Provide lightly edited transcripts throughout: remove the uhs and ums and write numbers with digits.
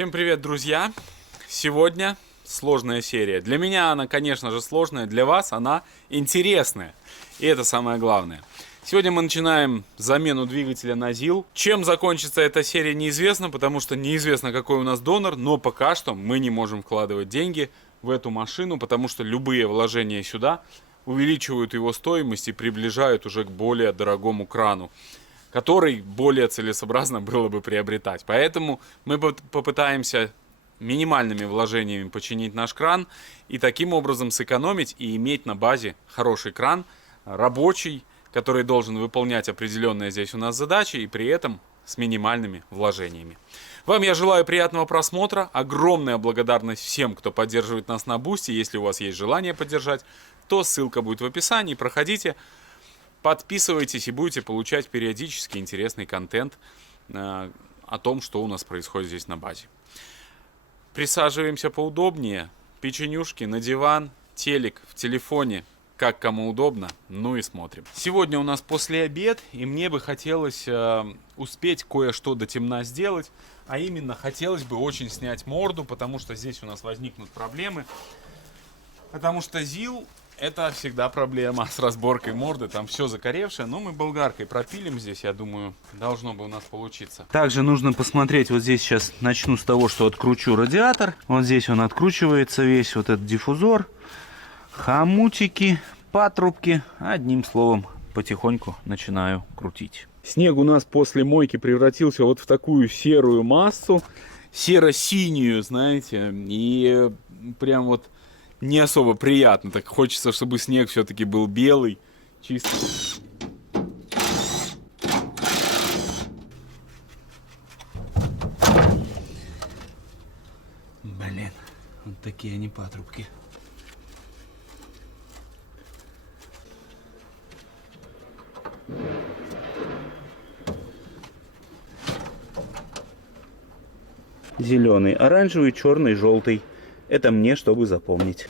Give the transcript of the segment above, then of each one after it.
Всем привет, друзья! Сегодня сложная серия. Для меня она, конечно же, сложная, для вас она интересная. И это самое главное. Сегодня мы начинаем замену двигателя на ЗИЛ. Чем закончится эта серия, неизвестно, потому что неизвестно, какой у нас донор, но пока что мы не можем вкладывать деньги в эту машину, потому что любые вложения сюда увеличивают его стоимость и приближают уже к более дорогому крану, который более целесообразно было бы приобретать. Поэтому мы попытаемся минимальными вложениями починить наш кран и таким образом сэкономить и иметь на базе хороший кран, рабочий, который должен выполнять определенные здесь у нас задачи и при этом с минимальными вложениями. Вам я желаю приятного просмотра. Огромная благодарность всем, кто поддерживает нас на Бусти. Если у вас есть желание поддержать, то ссылка будет в описании. Проходите. Подписывайтесь и будете получать периодически интересный контент о том, что у нас происходит здесь на базе. Присаживаемся поудобнее, печенюшки на диван, телек в телефоне, как кому удобно, ну и смотрим. Сегодня у нас после обед, и мне бы хотелось успеть кое-что до темна сделать, а именно хотелось бы очень снять морду, потому что здесь у нас возникнут проблемы, потому что ЗИЛ... Это всегда проблема с разборкой морды, там все закоревшее, но мы болгаркой пропилим здесь, я думаю, должно бы у нас получиться. Также нужно посмотреть, вот здесь сейчас начну с того, что откручу радиатор. Вот здесь он откручивается весь, вот этот диффузор, хомутики, патрубки, одним словом, потихоньку начинаю крутить. Снег у нас после мойки превратился вот в такую серую массу, серо-синюю, знаете, и прям вот... Не особо приятно, так хочется, чтобы снег все-таки был белый, чистый. Блин, вот такие они патрубки. Зеленый, оранжевый, черный, желтый. Это мне, чтобы запомнить.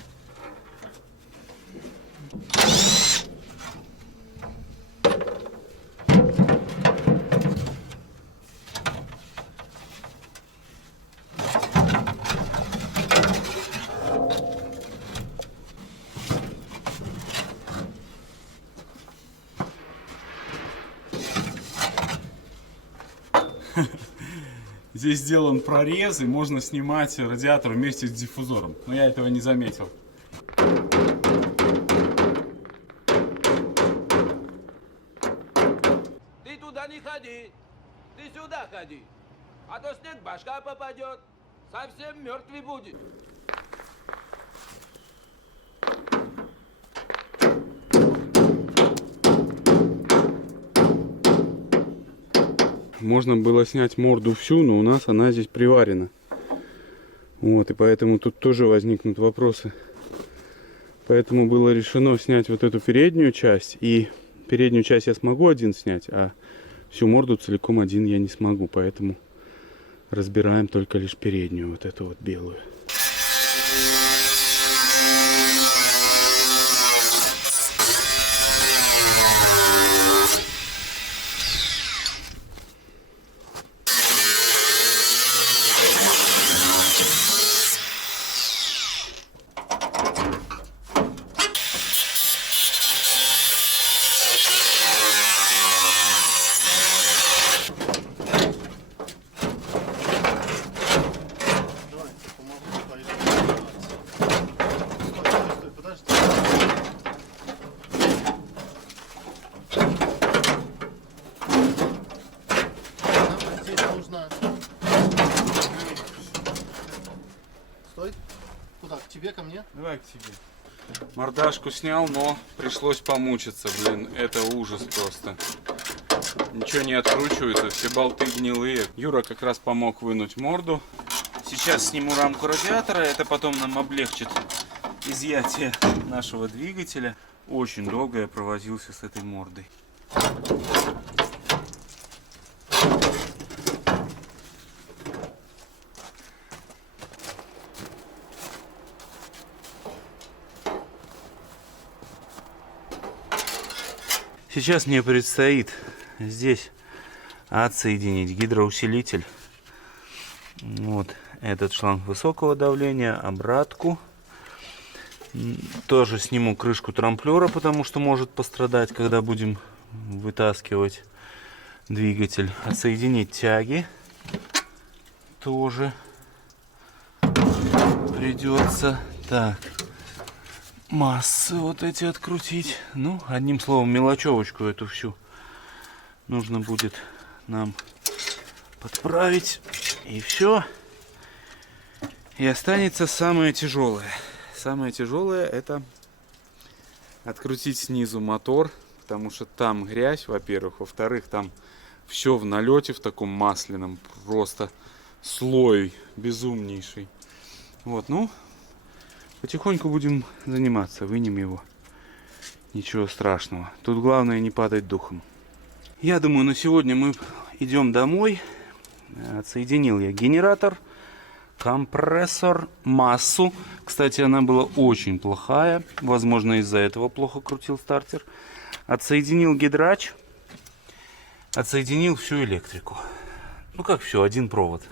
Здесь сделан прорез, и можно снимать радиатор вместе с диффузором. Но я этого не заметил. Ты туда не ходи, ты сюда ходи. А то снег башка попадет, совсем мертвый будет. Можно было снять морду всю, но у нас она здесь приварена. Вот, и поэтому тут тоже возникнут вопросы. Поэтому было решено снять вот эту переднюю часть. И переднюю часть я смогу один снять, а всю морду целиком один я не смогу. Поэтому разбираем только лишь переднюю, вот эту вот белую. Стой. Куда? К тебе, ко мне? Давай к тебе. Мордашку снял, но пришлось помучиться. Блин, это ужас просто. Ничего не откручивается, все болты гнилые. Юра как раз помог вынуть морду. Сейчас сниму рамку радиатора, это потом нам облегчит изъятие нашего двигателя. Очень долго я провозился с этой мордой. Сейчас мне предстоит здесь отсоединить гидроусилитель. Вот. этот шланг высокого давления, обратку. Тоже сниму крышку трамплера, потому что может пострадать, когда будем вытаскивать двигатель. Отсоединить тяги тоже придется. Так, массы вот эти открутить. Ну, одним словом, мелочевочку эту всю нужно будет нам подправить. И все. И останется самое тяжелое. Самое тяжелое — это открутить снизу мотор, потому что там грязь, во-первых. Во-вторых, там все в налете, в таком масляном, просто слой безумнейший. Вот, ну, потихоньку будем заниматься, вынем его. Ничего страшного. Тут главное не падать духом. Я думаю, на сегодня мы идем домой. Отсоединил я генератор, компрессор, массу. Кстати, она была очень плохая. Возможно, из-за этого плохо крутил стартер. Отсоединил гидрач. Отсоединил всю электрику. Ну как все, один провод.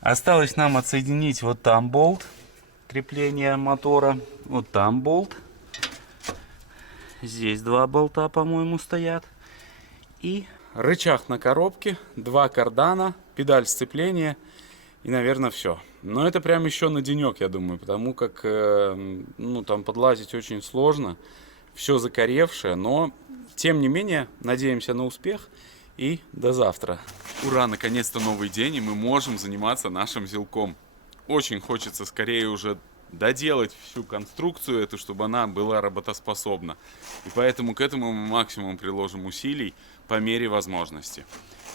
Осталось нам отсоединить вот там болт крепления мотора. Вот там болт. Здесь два болта, по-моему, стоят. И рычаг на коробке, два кардана, педаль сцепления. И, наверное, все. Но это прям еще на денек, я думаю, потому как ну, там подлазить очень сложно. Все закоревшее, но тем не менее надеемся на успех. И до завтра. Ура, наконец-то новый день, и мы можем заниматься нашим зилком. Очень хочется скорее уже доделать всю конструкцию эту, чтобы она была работоспособна. И поэтому к этому мы максимум приложим усилий по мере возможности.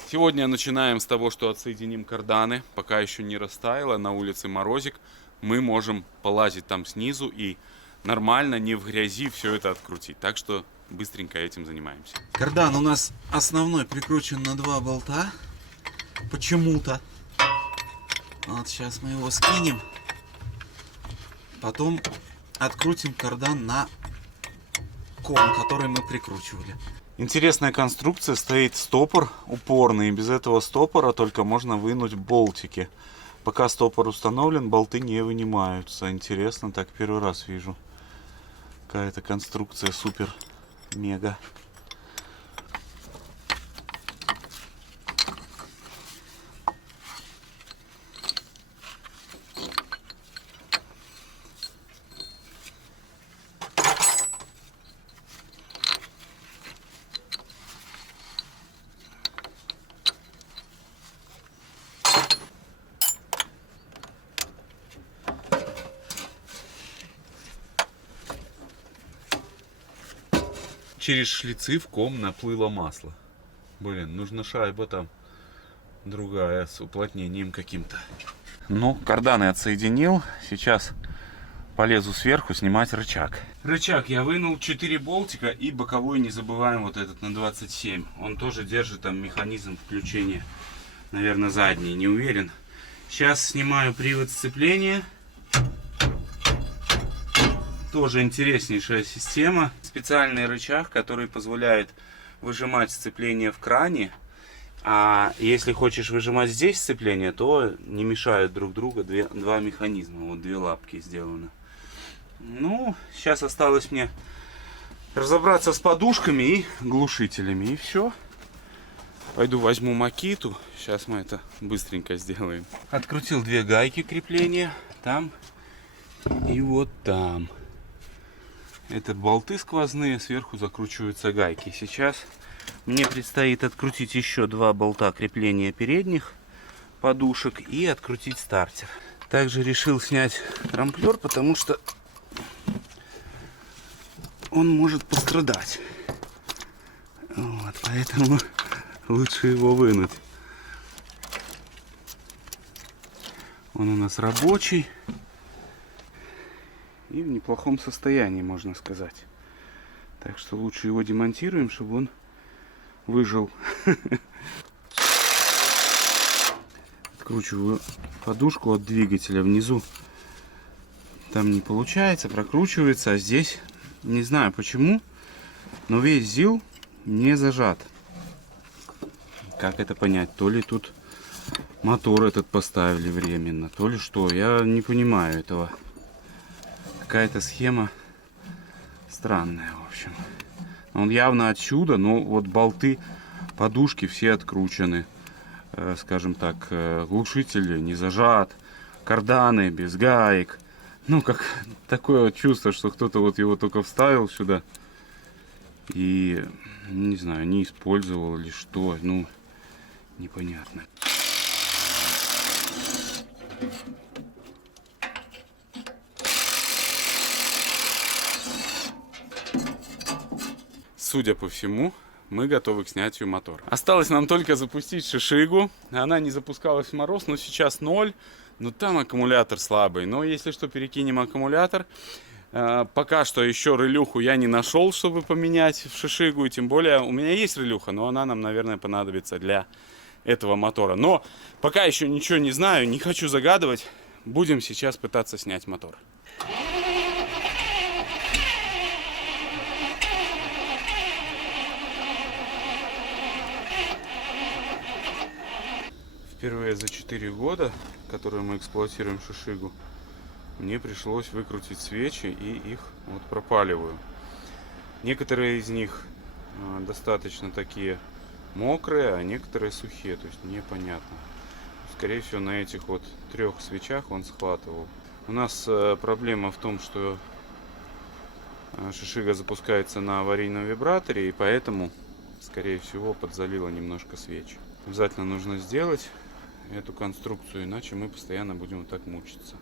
Сегодня начинаем с того, что отсоединим карданы. Пока еще не растаяло, на улице морозик. Мы можем полазить там снизу и нормально, не в грязи, все это открутить. Так что быстренько этим занимаемся. Кардан у нас основной прикручен на два болта. Почему-то. Вот сейчас мы его скинем. Потом открутим кардан на ком, который мы прикручивали. Интересная конструкция, стоит стопор упорный, и без этого стопора только можно вынуть болтики. Пока стопор установлен, болты не вынимаются. Интересно, так первый раз вижу. Какая-то конструкция супер, мега. Через шлицы в ком наплыло масло. Блин, нужна шайба там другая с уплотнением каким-то. Ну, карданы отсоединил. Сейчас полезу сверху снимать рычаг. Рычаг я вынул, 4 болтика, и боковой не забываем вот этот на 27. Он тоже держит там механизм включения. Наверное, задний, не уверен. Сейчас снимаю привод сцепления. Тоже интереснейшая система. Специальный рычаг, который позволяет выжимать сцепление в кране. А если хочешь выжимать здесь сцепление, то не мешают друг другу два механизма. Вот две лапки сделаны. Ну, сейчас осталось мне разобраться с подушками и глушителями. И все. Пойду возьму Макиту. Сейчас мы это быстренько сделаем. Открутил две гайки крепления. Там и вот там. Это болты сквозные, сверху закручиваются гайки. Сейчас мне предстоит открутить еще два болта крепления передних подушек и открутить стартер. Также решил снять трамплер, потому что он может пострадать. Вот, поэтому лучше его вынуть. Он у нас рабочий. И в неплохом состоянии, можно сказать. Так что лучше его демонтируем, чтобы он выжил. Откручиваю подушку от двигателя внизу. Там не получается, прокручивается. А здесь, не знаю почему, но весь ЗИЛ не зажат. Как это понять? То ли тут мотор этот поставили временно, то ли что. Я не понимаю этого. Какая-то схема странная, в общем. Он явно отсюда, но вот болты, подушки все откручены. Скажем так, глушитель не зажат, карданы без гаек. Ну, как такое вот чувство, что кто-то вот его только вставил сюда и, не знаю, не использовал или что. Ну, непонятно. Судя по всему, мы готовы к снятию мотора. Осталось нам только запустить шишигу. Она не запускалась в мороз, но сейчас 0. Но там аккумулятор слабый. Но если что, перекинем аккумулятор. Пока что еще релюху я не нашел, чтобы поменять в шишигу. И тем более у меня есть релюха, но она нам, наверное, понадобится для этого мотора. Но пока еще ничего не знаю, не хочу загадывать. Будем сейчас пытаться снять мотор. Впервые за 4 года, которые мы эксплуатируем шишигу, мне пришлось выкрутить свечи и их вот пропаливаю. Некоторые из них достаточно такие мокрые, а некоторые сухие, то есть непонятно. Скорее всего, на этих вот 3 свечах он схватывал. У нас проблема в том, что шишига запускается на аварийном вибраторе, и поэтому, скорее всего, подзалило немножко свечи. Обязательно нужно сделать эту конструкцию, иначе мы постоянно будем вот так мучиться.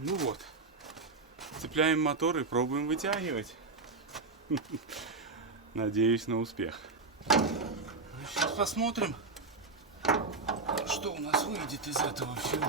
Ну вот, цепляем мотор и пробуем вытягивать. Надеюсь на успех. Сейчас посмотрим, что у нас выйдет из этого всего.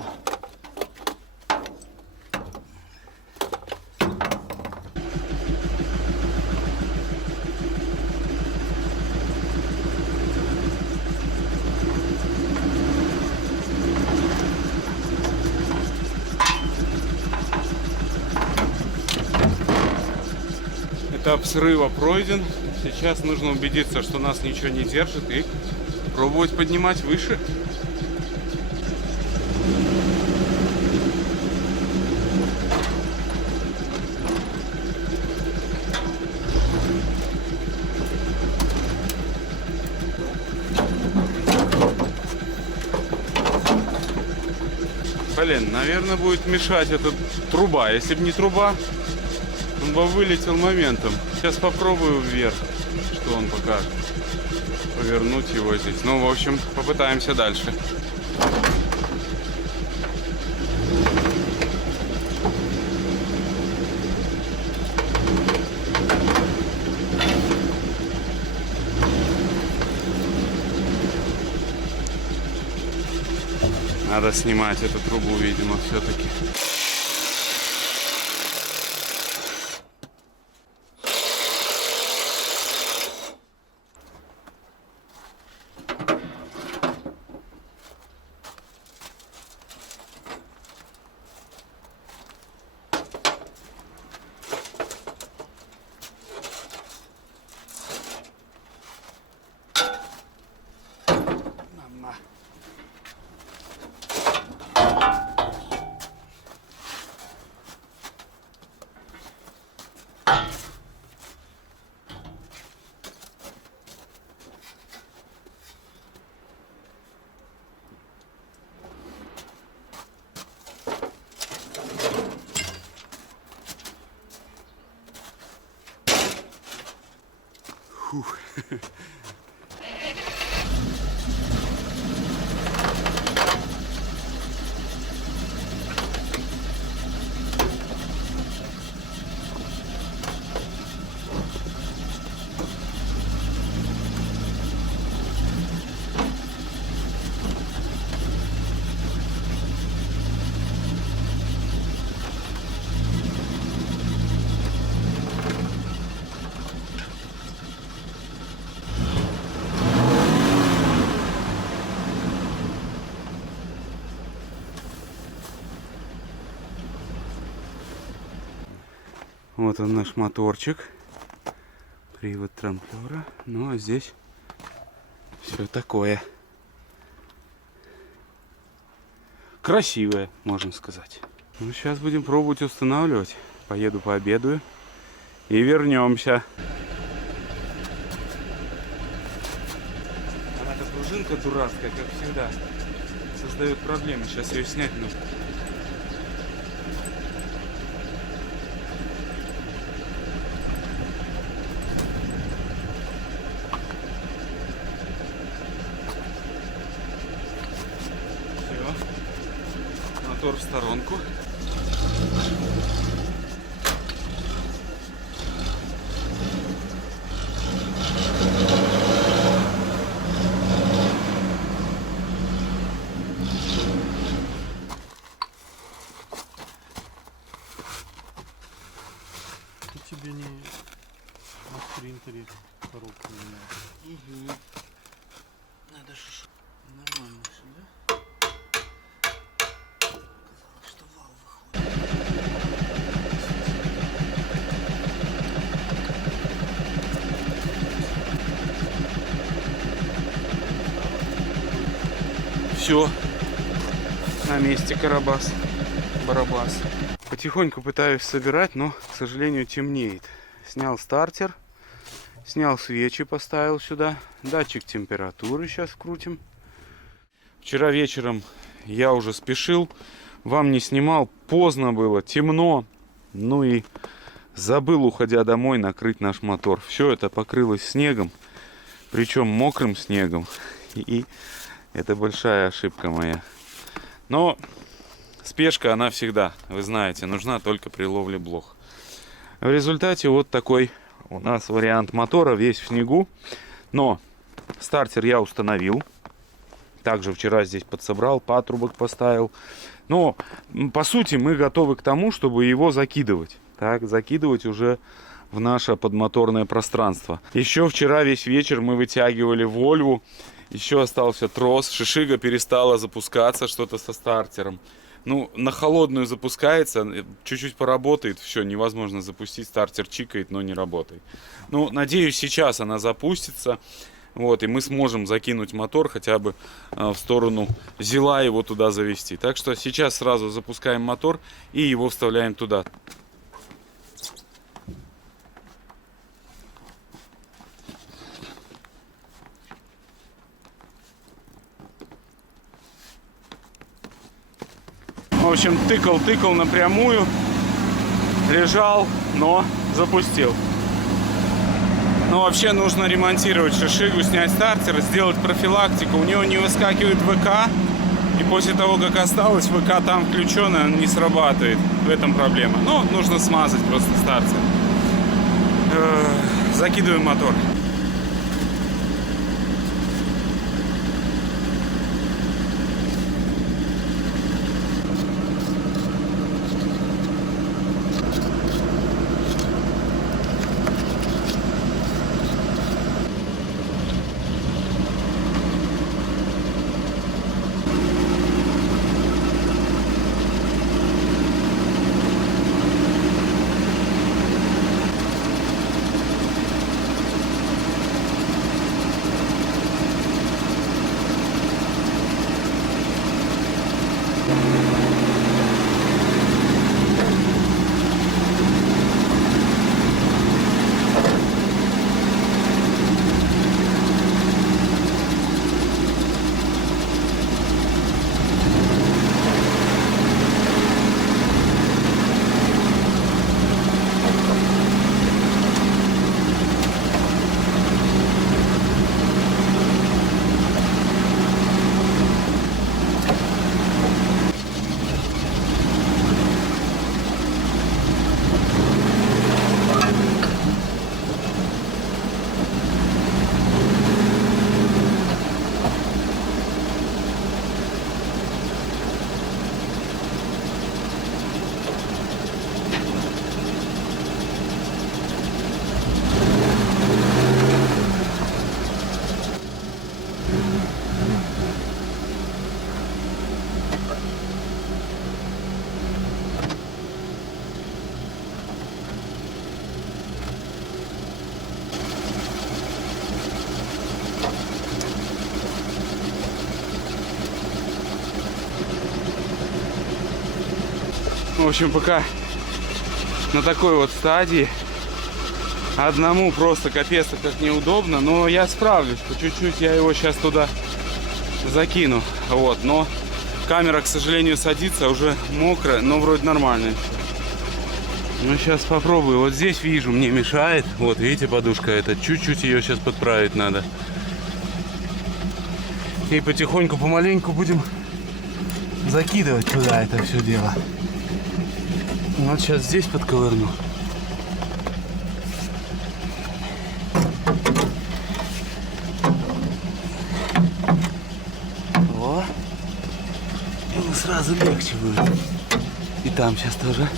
Этап срыва пройден. Сейчас нужно убедиться, что нас ничего не держит, и пробовать поднимать выше. Блин, наверное, будет мешать эта труба. Если бы не труба, он бы вылетел моментом. Сейчас попробую вверх, что он покажет. Повернуть его здесь. Ну, в общем, попытаемся дальше. Надо снимать эту трубу, видимо, все-таки. Фух. Вот он наш моторчик. Привод трамплера. Ну а здесь все такое. Красивое, можно сказать. Ну, сейчас будем пробовать устанавливать. Поеду пообедаю и вернемся. Она эта пружинка дурацкая, как всегда. Создает проблемы. Сейчас ее снять нужно. Мотор в сторонку. Тебе не на спринтере коробку менять. Надо же нормально сюда. Казалось, что вал выходит. Все. На месте Карабас. Барабас. Потихоньку пытаюсь собирать, но, к сожалению, темнеет. Снял стартер. Снял свечи, поставил сюда. Датчик температуры сейчас вкрутим. Вчера вечером я уже спешил. Вам не снимал. Поздно было, темно. Ну и забыл, уходя домой, накрыть наш мотор. Все это покрылось снегом. Причем мокрым снегом. И это большая ошибка моя. Но спешка, она всегда, вы знаете, нужна только при ловле блох. В результате вот такой у нас вариант мотора, весь в снегу. Но стартер я установил. Также вчера здесь подсобрал, патрубок поставил. Но по сути мы готовы к тому, чтобы его закидывать. Так, закидывать уже в наше подмоторное пространство. Еще вчера весь вечер мы вытягивали Вольву. Еще остался трос. Шишига перестала запускаться, что-то со стартером. Ну, на холодную запускается, чуть-чуть поработает, все, невозможно запустить, стартер чикает, но не работает. Ну, надеюсь, сейчас она запустится, вот, и мы сможем закинуть мотор хотя бы в сторону Зила, его туда завести. Так что сейчас сразу запускаем мотор и его вставляем туда. В общем, тыкал напрямую, лежал, но запустил. Но вообще нужно ремонтировать шишигу, снять стартер, сделать профилактику. У него не выскакивает ВК, и после того, как осталось, ВК там включенное, он не срабатывает. В этом проблема. Но нужно смазать просто стартер. Закидываем мотор. общем, пока на такой вот стадии. Одному просто капец как неудобно, но я справлюсь. По чуть-чуть я его сейчас туда закину. Вот, но камера, к сожалению, садится уже мокрая, но вроде нормально. Ну, сейчас попробую. Вот здесь вижу, мне мешает. Вот, видите, подушка эта. Чуть-чуть ее сейчас подправить надо. И потихоньку, помаленьку будем закидывать туда это все дело. Вот сейчас здесь подковырну. О! И сразу легче будет. И там сейчас тоже.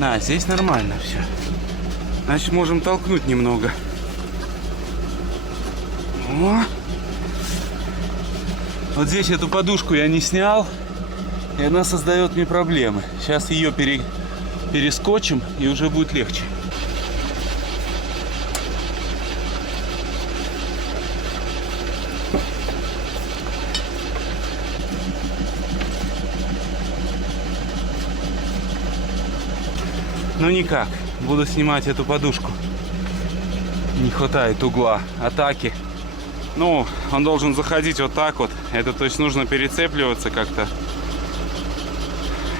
А, здесь нормально все. Значит, можем толкнуть немного. О! Вот здесь эту подушку я не снял, и она создает мне проблемы. Сейчас ее перескочим, и уже будет легче. Ну никак, буду снимать эту подушку. Не хватает угла атаки. Ну, он должен заходить вот так вот. Это, то есть, нужно перецепливаться как-то.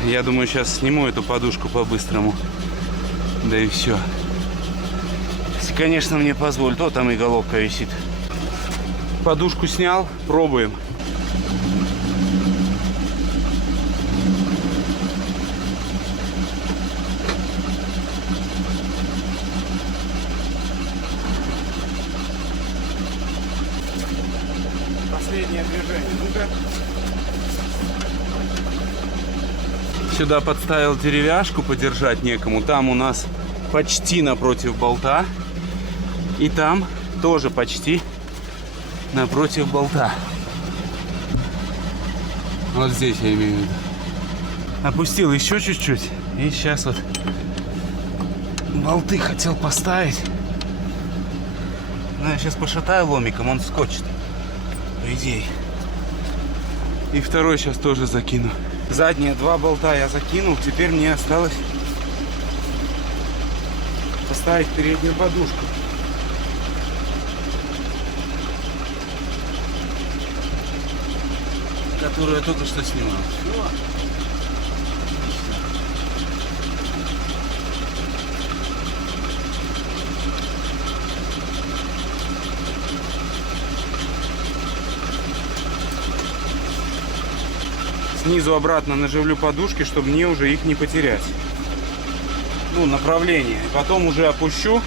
Я думаю, сейчас сниму эту подушку по-быстрому. Да и все. Если, конечно, мне позволят. Вот там и головка висит. Подушку снял, пробуем. Последнее движение. Ну-ка. Сюда подставил деревяшку подержать некому. Там у нас почти напротив болта. И там тоже почти напротив болта. Вот здесь я имею в виду. Опустил еще чуть-чуть. И сейчас вот болты хотел поставить. Но я сейчас пошатаю ломиком, он скочит. По идее. И второй сейчас тоже закину. Задние два болта я закинул. Теперь мне осталось поставить переднюю подушку. Которую я только что снимал. Все. Снизу обратно наживлю подушки, чтобы мне уже их не потерять. Ну, направление. И потом уже опущу.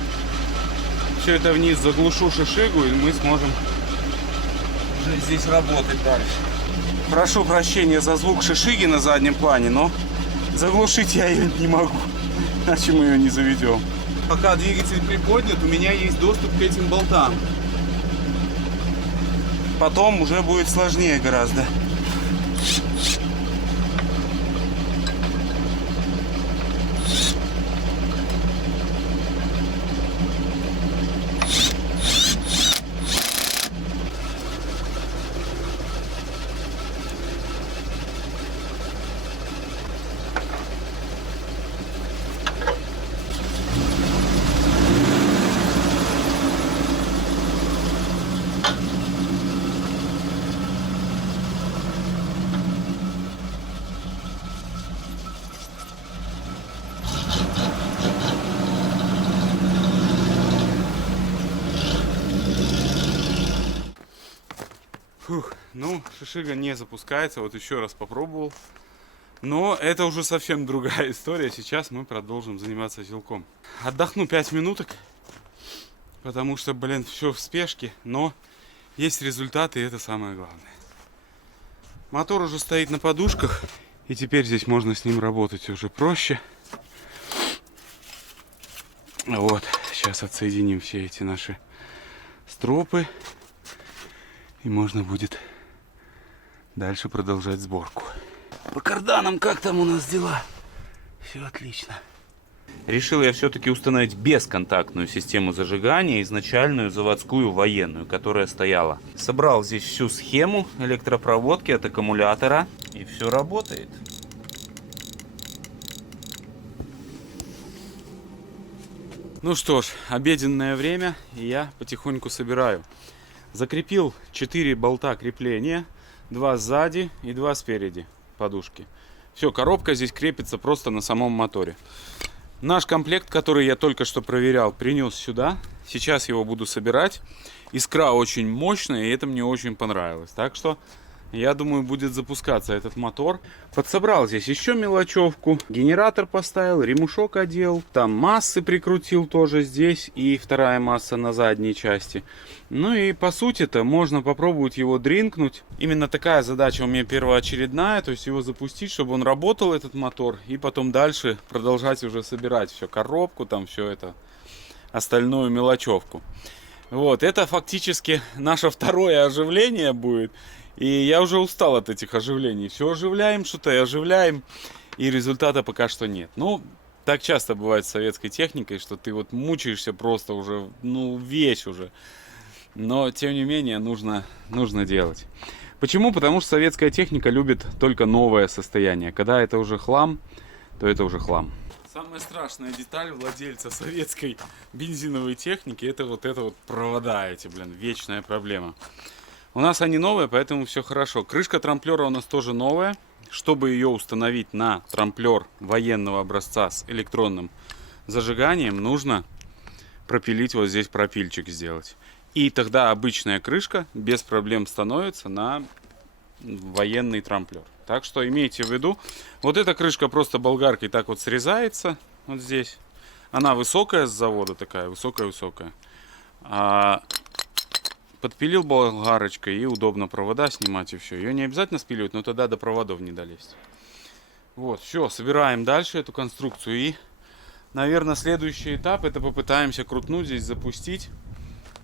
Все это вниз заглушу шишигу, и мы сможем уже здесь работать дальше. Прошу прощения за звук шишиги на заднем плане, но заглушить я ее не могу. Иначе мы ее не заведем. Пока двигатель приподнят, у меня есть доступ к этим болтам. Потом уже будет сложнее гораздо. Фух, ну, шишига не запускается, вот еще раз попробовал. Но это уже совсем другая история. Сейчас мы продолжим заниматься силком. Отдохну 5 минуток, потому что, блин, все в спешке, но есть результаты, и это самое главное. Мотор уже стоит на подушках, и теперь здесь можно с ним работать уже проще. Вот, сейчас отсоединим все эти наши стропы. И можно будет дальше продолжать сборку. По карданам как там у нас дела? Все отлично. Решил я все-таки установить бесконтактную систему зажигания, изначальную заводскую военную, которая стояла. Собрал здесь всю схему электропроводки от аккумулятора. И И все работает. Ну что ж, обеденное время, и я потихоньку собираю. Закрепил 4 болта крепления, 2 сзади и 2 спереди подушки. Все, коробка здесь крепится просто на самом моторе. Наш комплект, который я только что проверял, принес сюда. Сейчас его буду собирать. Искра очень мощная, и это мне очень понравилось. Так что я думаю, будет запускаться этот мотор. Подсобрал здесь еще мелочевку. Генератор поставил, ремушок одел. Там массы прикрутил тоже здесь. И вторая масса на задней части. Ну и по сути-то можно попробовать его дринкнуть. Именно такая задача у меня первоочередная. То есть его запустить, чтобы он работал, этот мотор. И потом дальше продолжать уже собирать все. Коробку, там все это. Остальную мелочевку. Вот, это фактически наше второе оживление будет. И я уже устал от этих оживлений. Все оживляем, что-то и оживляем. И результата пока что нет. Ну, так часто бывает с советской техникой, что ты вот мучаешься просто уже, ну, весь уже. Но, тем не менее, нужно делать. Почему? Потому что советская техника любит только новое состояние. Когда это уже хлам, то это уже хлам. Самая страшная деталь владельца советской бензиновой техники — это вот провода эти, блин, вечная проблема. У нас они новые, поэтому все хорошо. Крышка трамплера у нас тоже новая. Чтобы ее установить на трамплер военного образца с электронным зажиганием, нужно пропилить вот здесь, пропильчик сделать. И тогда обычная крышка без проблем становится на военный трамплер. Так что имейте в виду, вот эта крышка просто болгаркой так вот срезается, вот здесь. Она высокая с завода такая, высокая-высокая. Подпилил болгарочкой, и удобно провода снимать, и все. Ее не обязательно спиливать, но тогда до проводов не долезть. Вот, все, собираем дальше эту конструкцию. И, наверное, следующий этап — это попытаемся крутнуть здесь, запустить.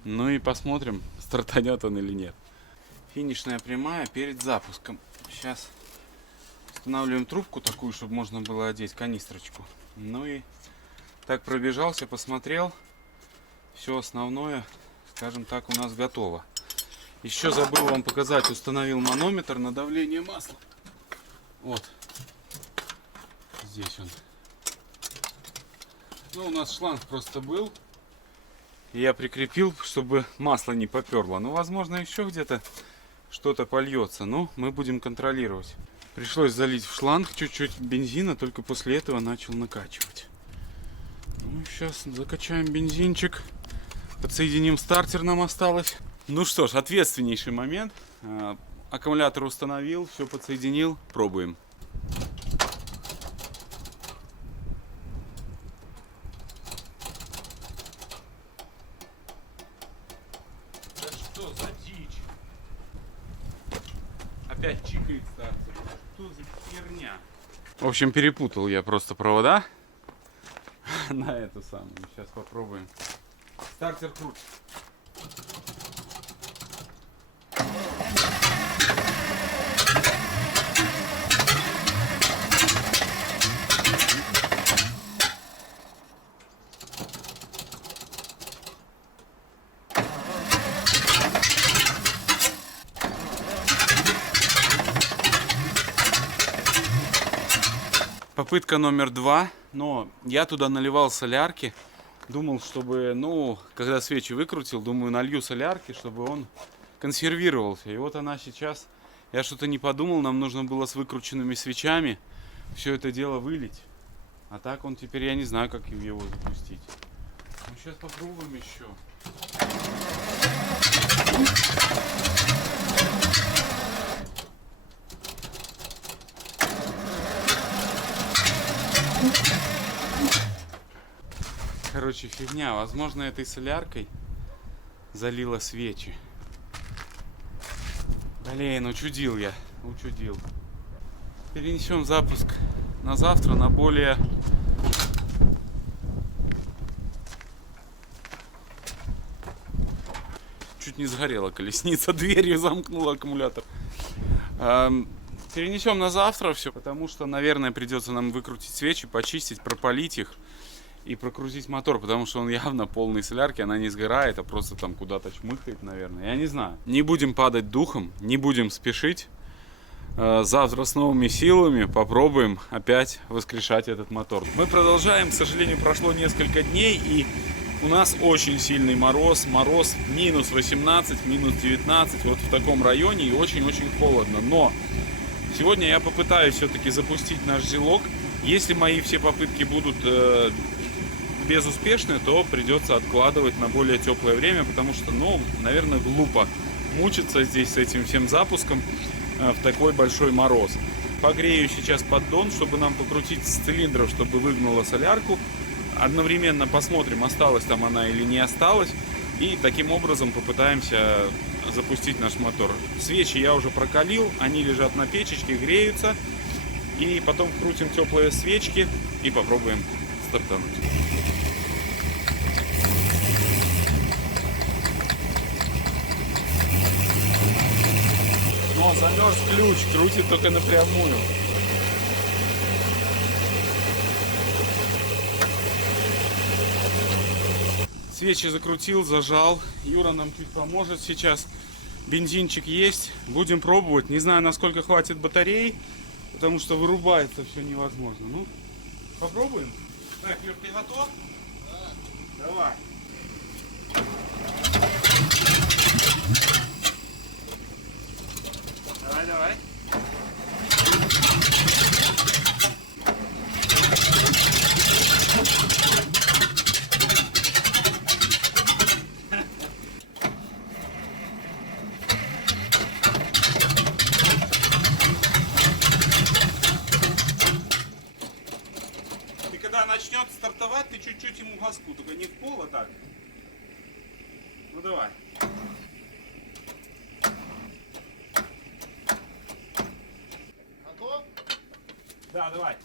Ну и посмотрим, стартанет он или нет. Финишная прямая перед запуском. Сейчас устанавливаем трубку такую, чтобы можно было одеть канистрочку. Ну и так пробежался, посмотрел. Все основное, скажем так, у нас готово. Еще забыл вам показать, установил манометр на давление масла. Вот. Здесь он. Ну, у нас шланг просто был. И я прикрепил, чтобы масло не поперло. Ну, возможно, еще где-то что-то польется. Но мы будем контролировать. Пришлось залить в шланг чуть-чуть бензина, только после этого начал накачивать. Ну, сейчас закачаем бензинчик. Подсоединим стартер, нам осталось. Ну что ж, ответственнейший момент. Аккумулятор установил, все подсоединил. Пробуем. Да что за дичь? Опять чикает стартер. Что за херня? В общем, перепутал я просто провода на эту самую. Сейчас попробуем. Стартер крутит. Попытка номер 2, но я туда наливал солярки. Думал, чтобы, ну, когда свечи выкрутил, думаю, налью солярки, чтобы он консервировался. И вот она сейчас, я что-то не подумал, нам нужно было с выкрученными свечами все это дело вылить. А так он теперь, я не знаю, как его запустить. Ну, сейчас попробуем еще. Короче, фигня. Возможно, этой соляркой залила свечи. Блин, учудил я. Учудил. Перенесем запуск на завтра, на более... Чуть не сгорела колесница, дверью замкнула аккумулятор. Перенесем на завтра все, потому что, наверное, придется нам выкрутить свечи, почистить, пропалить их и прокрутить мотор, потому что он явно полный солярки, она не сгорает, а просто там куда-то чмыхает, наверное. Я не знаю. Не будем падать духом, не будем спешить. завтра с новыми силами попробуем опять воскрешать этот мотор. Мы продолжаем, к сожалению, прошло несколько дней, и у нас очень сильный мороз, минус 18, минус 19, вот в таком районе, и очень-очень холодно. Но сегодня я попытаюсь все-таки запустить наш зилок. Если мои все попытки будут безуспешны, то придется откладывать на более теплое время, потому что, ну, наверное, глупо мучиться здесь с этим всем запуском в такой большой мороз. Погрею сейчас поддон, чтобы нам покрутить с цилиндров, чтобы выгнала солярку. Одновременно посмотрим, осталась там она или не осталась. И таким образом попытаемся запустить наш мотор. Свечи я уже прокалил, они лежат на печечке, греются. И потом вкрутим теплые свечки и попробуем стартануть. Но замерз ключ, крутит только напрямую. Свечи закрутил, зажал. Юра нам чуть поможет сейчас. Бензинчик есть. Будем пробовать. Не знаю, насколько хватит батареи, потому что вырубается все невозможно. Ну, попробуем. Так, Юр, ты готов? Да. Давай. Давай. Ты когда начнет стартовать, ты чуть-чуть ему газку, только не в пол, а так. Ну давай. Готов? Да, давай.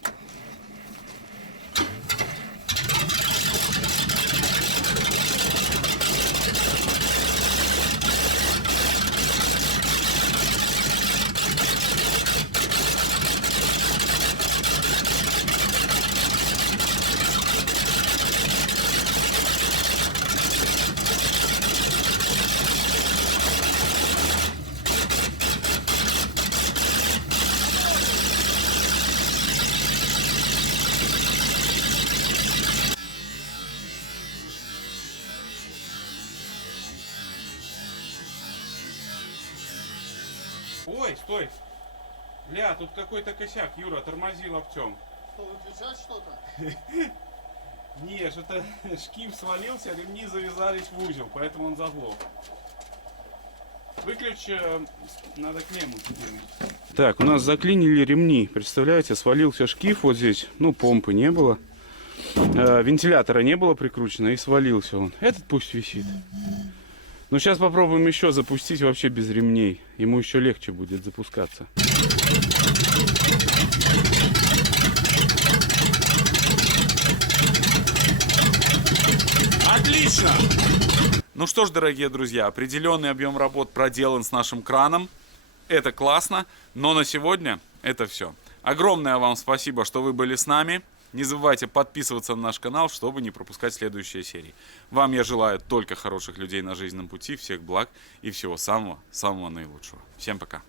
Ой, стой. Бля, тут какой-то косяк. Юра, тормози локтем. Что, выключать что-то? Не, что-то шкив свалился, ремни завязались в узел, поэтому он заглох. Выключи, надо клемму теперь. Так, у нас заклинили ремни. Представляете, свалился шкив вот здесь. Ну, помпы не было. Вентилятора не было прикручено и свалился он. Этот пусть висит. Ну, сейчас попробуем еще запустить вообще без ремней. Ему еще легче будет запускаться. Отлично! Ну что ж, дорогие друзья, определенный объем работ проделан с нашим краном. Это классно, но на сегодня это все. Огромное вам спасибо, что вы были с нами. Не забывайте подписываться на наш канал, чтобы не пропускать следующие серии. Вам я желаю только хороших людей на жизненном пути, всех благ и всего самого наилучшего. Всем пока.